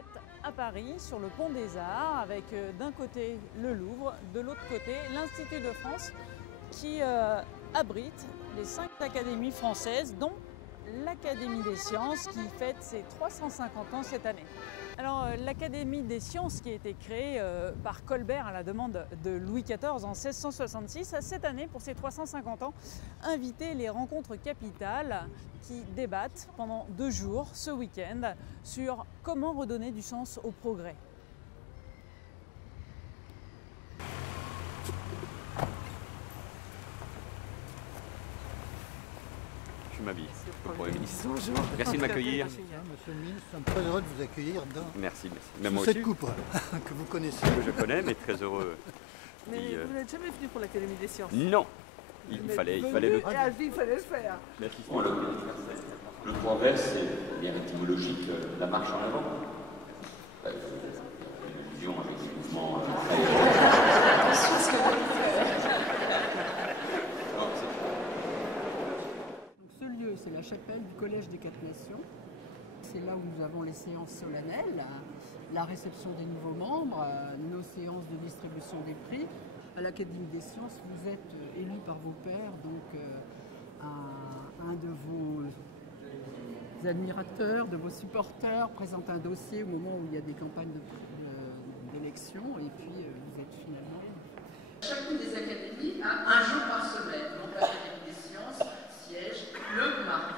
êtes à Paris, sur le pont des Arts, avec d'un côté le Louvre, de l'autre côté l'Institut de France, qui abrite les 5 académies françaises, dont l'Académie des sciences, qui fête ses 350 ans cette année. Alors, l'Académie des sciences, qui a été créée par Colbert à la demande de Louis XIV en 1666, a cette année, pour ses 350 ans, invité les rencontres capitales qui débattent pendant 2 jours, ce week-end, sur comment redonner du sens au progrès. Je m'habille, le Premier ministre. Bonjour. Merci de m'accueillir. Monsieur le ministre, nous sommes très heureux de vous accueillir dans Merci. Mais moi cette aussi, coupe que vous connaissez. que je connais, mais très heureux. Mais vous n'êtes jamais venu pour l'Académie des sciences. Non, il fallait le... Et il fallait le faire. L'assistant. Le progrès, c'est bien étymologique, la marche en avant. Une vision avec des mouvements Ce lieu, c'est la chapelle du Collège des Quatre Nations. C'est là où nous avons les séances solennelles, la réception des nouveaux membres, nos séances de distribution des prix. À l'Académie des sciences, vous êtes élu par vos pairs, donc un de vos admirateurs, de vos supporters présente un dossier au moment où il y a des campagnes d'élection, et puis vous êtes finalement... Chacune des académies a un jour par semaine. Donc l'Académie des sciences siège le mardi,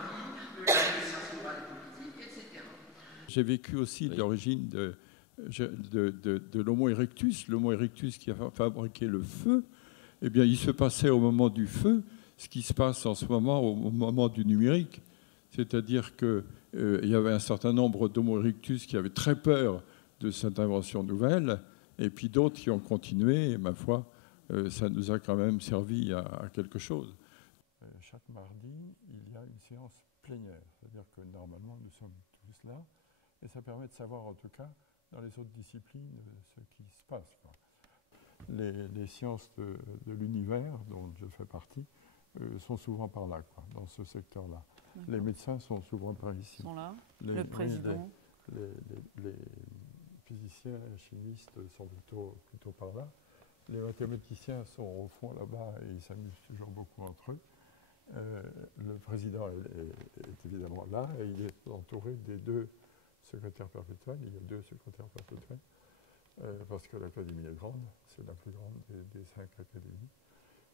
le lundi des sciences morales et politiques, etc. J'ai vécu aussi l'origine de l'Homo erectus. L'Homo erectus qui a fabriqué le feu, eh bien, il se passait au moment du feu ce qui se passe en ce moment au moment du numérique. C'est-à-dire qu'il y avait un certain nombre d'Homo erectus qui avaient très peur de cette invention nouvelle, et puis d'autres qui ont continué, et ma foi, ça nous a quand même servi à quelque chose. Chaque mardi, il y a une séance plénière, c'est-à-dire que normalement nous sommes tous là, et ça permet de savoir en tout cas dans les autres disciplines ce qui se passe, quoi. Les sciences de l'univers, dont je fais partie, sont souvent par là, quoi, dans ce secteur-là. Les médecins sont souvent par ici. Ils sont là, le président. Les physiciens et chimistes sont plutôt par là. Les mathématiciens sont au fond là-bas et ils s'amusent toujours beaucoup entre eux. Le président est évidemment là et il est entouré des 2 secrétaires perpétuels. Il y a 2 secrétaires perpétuels parce que l'Académie est grande, c'est la plus grande des 5 académies.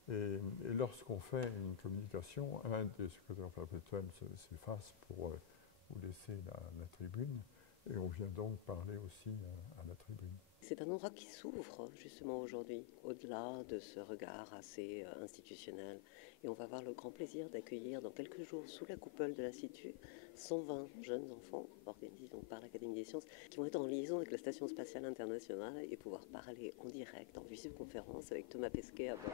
Et lorsqu'on fait une communication, un des secrétaires perpétuels s'efface pour vous laisser la tribune, et on vient donc parler aussi à la tribune. C'est un endroit qui s'ouvre justement aujourd'hui, au-delà de ce regard assez institutionnel. Et on va avoir le grand plaisir d'accueillir dans quelques jours, sous la coupole de l'Institut, 120 jeunes enfants, organisés donc par l'Académie des sciences, qui vont être en liaison avec la Station spatiale internationale et pouvoir parler en direct, en visioconférence avec Thomas Pesquet à bord.